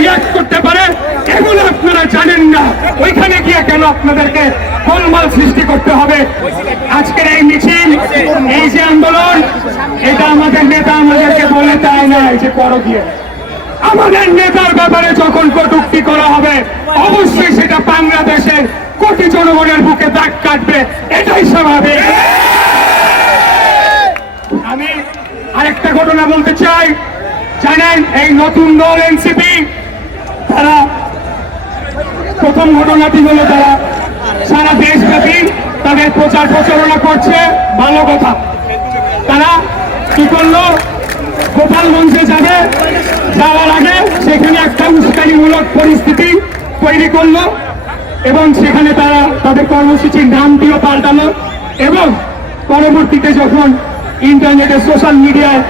React করতে পারে এগুলো আপনারা জানেন না। ওইখানে গিয়ে কেন আপনাদেরকে গোলমাল সৃষ্টি করতে হবে? আজকের এই মিছিল, এই যে আন্দোলন, এটা আমাদের নেতা আমাদেরকে বলে দেয় না যে করো দিয়ে। আমাদের নেতার ব্যাপারে যখন কটূক্তি করা হবে অবশ্যই সেটা বাংলাদেশের কোটি জনগণের বুকে দাগ কাটবে, এটাই স্বাভাবিক। আমি আরেকটা ঘটনা বলতে চাই। জানেন এই নতুন দল এনসিপি, তারা প্রথম ঘটনাটি হলো তারা সারা দেশব্যাপী তাদের প্রচার প্রচারণা করছে, ভালো কথা। তারা কি করলো, গোপালগঞ্জে যাবে, যাওয়ার আগে সেখানে একটা উস্কানিমূলক পরিস্থিতি তৈরি করলো এবং সেখানে তারা তাদের কর্মসূচির নামটিও পাল্টালো এবং পরবর্তীতে যখন ইন্টারনেটে সোশ্যাল মিডিয়ায়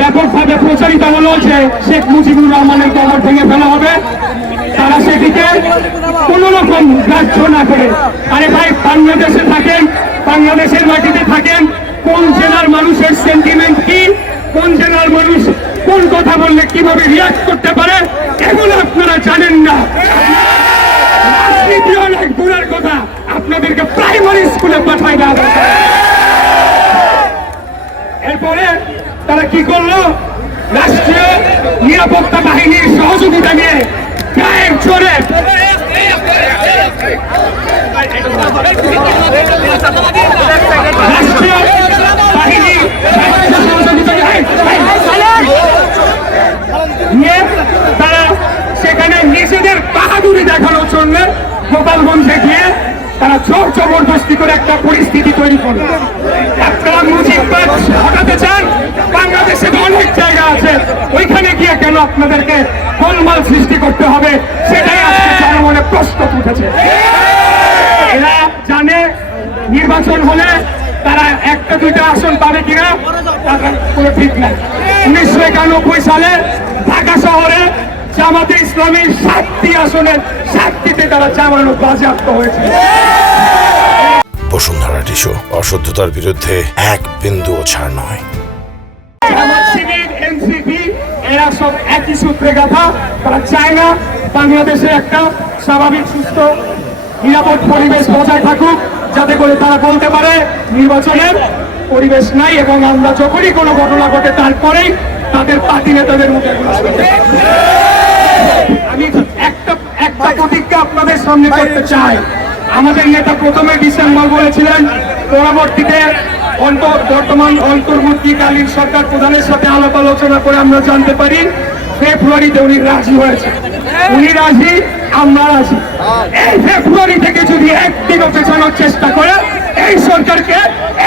ব্যাপকভাবে প্রচারিত হলো যে শেখ মুজিবুর রহমানের কবর ভেঙে ফেলা হবে, তারা সেটিকে কোন রকম গ্রাহ্য না করে, আরে ভাই বাংলাদেশে থাকেন, বাংলাদেশের মাটিতে থাকেন, কোন জেলার মানুষের সেন্টিমেন্ট কি, কোন জেলার মানুষ কোন কথা বললে কিভাবে রিয়াক্ট করতে পারে এগুলো আপনারা জানেন না। রাজনীতি অনেক দূরের কথা, আপনাদেরকে প্রাইমারি স্কুলে পাঠায় না। এরপরে তারা কি করলো, রাষ্ট্রীয় নিরাপত্তা বাহিনীর সহযোগিতা নিয়ে গায়ের জোরে রাষ্ট্রীয় বাহিনীর সহযোগিতা নিয়ে তারা সেখানে নিজেদের বাহাদুরি দেখানোর জন্য গোপালগঞ্জে গিয়ে তারা জোর জবরদস্তি করে একটা পরিস্থিতি তৈরি করল। আপনারা মুজিববাদ হটাতে চান, বাংলাদেশে অনেক জায়গা আছে, ওইখানে গিয়ে কেন আপনাদেরকে গোলমাল সৃষ্টি করতে হবে? সেটাই আজকে জনমনে প্রশ্ন উঠেছে। এরা জানে নির্বাচন হলে তারা একটা দুইটা আসন পাবে কিনা তার কোনো ঠিক নাই। 1991 সালে ঢাকা শহরে জামাতে ইসলামীর 7টি আসনের 7টিতে তারা জামানত বাজেয়াপ্ত হয়েছে। বসুন্ধরা টিস্যু, অশুদ্ধতার বিরুদ্ধে এক বিন্দুও ছাড় নয়। এনসিপি এরা সব একই সূত্রে গাথা। তারা চায় না বাংলাদেশে একটা স্বাভাবিক সুস্থ নিরাপদ পরিবেশ বজায় থাকুক, যাতে করে তারা বলতে পারে নির্বাচনের পরিবেশ নাই এবং আমরা যখনই কোনো ঘটনা ঘটে তারপরেই তাদের পার্টি নেতাদের মুখে। আমি একটা প্রতিজ্ঞা আপনাদের সামনে করতে চাই। আমাদের নেতা প্রথমে ডিসেম্বর বলেছিলেন, পরবর্তীতে বর্তমান অন্তর্বর্তীকালীন সরকার প্রধানের সাথে আলাপ আলোচনা করে আমরা জানতে পারি ফেব্রুয়ারিতে উনি রাজি হয়েছে। উনি রাজি, আমরা রাজি। এই ফেব্রুয়ারি থেকে যদি একদিনও পেছানোর চেষ্টা করে এই সরকারকে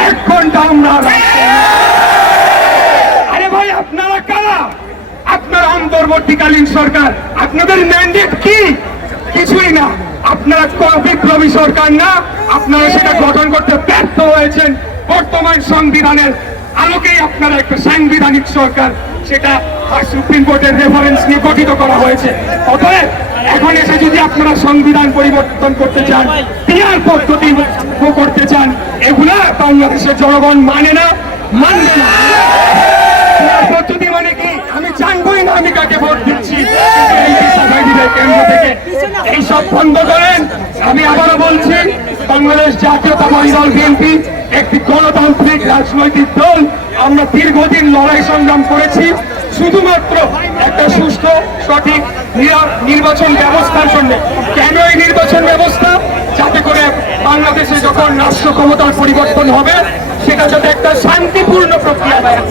1 ঘন্টা আমরা। আরে ভাই আপনারা কারা? আপনারা অন্তর্বর্তীকালীন সরকার, আপনাদের ম্যান্ডেট কি? কিছুই না। আপনারা বিপ্লবী সরকার না, আপনারা সেটা গঠন করতে ব্যর্থ হয়েছেন। বর্তমান সংবিধানের আলোকেই আপনারা একটা সাংবিধানিক সরকার, সেটা সুপ্রিম কোর্টের রেফারেন্স নিয়ে গঠিত করা হয়েছে। অতএব এখন এসে যদি আপনারা সংবিধান পরিবর্তন করতে চান, পিয়ার পদ্ধতি করতে চান, এগুলা বাংলাদেশের জনগণ মানে না, মানবে না। পদ্ধতি মানে কি আমি জানবই না আমি কাকে ভোট দিচ্ছি। কেন্দ্র থেকে এইসব বন্ধ করেন। আমি আবারও বলছি, বাংলাদেশ জাতীয়তাবাদী দল বিএনপি একটি গণতান্ত্রিক রাজনৈতিক দল। আমরা দীর্ঘদিন লড়াই সংগ্রাম করেছি শুধুমাত্র একটা সুষ্ঠু সঠিক নির্বাচন ব্যবস্থার জন্য। কেন এই নির্বাচন ব্যবস্থা? যাতে করে বাংলাদেশে যখন রাষ্ট্র ক্ষমতার পরিবর্তন হবে সেটা যাতে একটা শান্তিপূর্ণ প্রক্রিয়া হয়।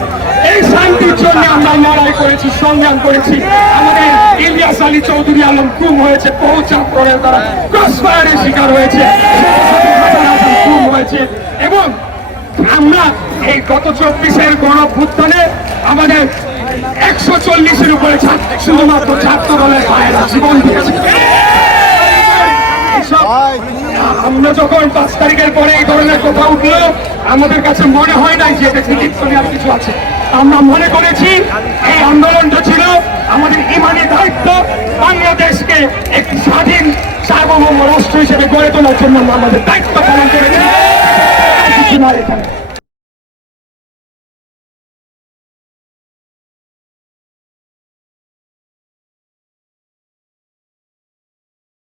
এই শান্তির জন্য আমরা লড়াই করেছি, সংগ্রাম করেছি। আমাদের ইলিয়াস আলী চৌধুরী আলম গুম হয়েছে, বহু ছাত্রের দ্বারা ক্রসফায়ারের শিকার হয়েছে, গুম হয়েছে। এবং আমরা এই গত 24-এর গণঅভ্যুত্থানে আমাদের 140-এর উপরে শুধুমাত্র ছাত্র দলের ভাইয়েরা জীবন দিয়েছে। আমরা যখন 5 তারিখের পরে এই ধরনের কথা উঠলো আমাদের কাছে মনে হয় নাই যে এটা আর কিছু আছে। আমরা মনে করেছি এই আন্দোলনটা ছিল আমাদের ইমানি দায়িত্ব, বাংলাদেশকে একটি স্বাধীন সার্বভৌম রাষ্ট্র হিসেবে গড়ে তোলার জন্য আমাদের দায়িত্ব পালন করেছি।